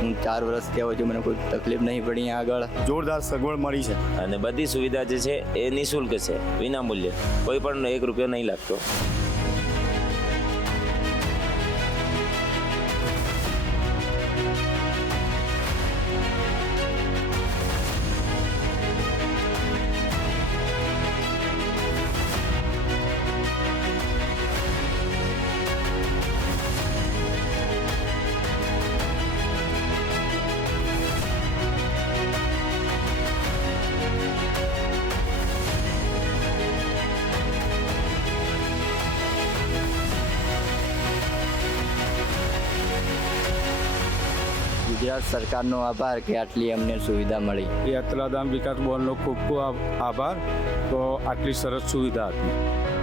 હું 4 વર્ષથી આવું છું, મને કોઈ તકલીફ નહીં પડી આગળ. જોરદાર સગવડ મળી છે અને બધી સુવિધા જે છે એ નિઃશુલ્ક છે, વિનામૂલ્ય, કોઈ પણ 1 રૂપિયો નહીં લાગતો. ગુજરાત સરકારનો આભાર કે આટલી અમને સુવિધા મળી. યાત્રાધામ વિકાસ બોર્ડનો ખૂબ ખૂબ આભાર. તો આટલી સરસ સુવિધા હતી.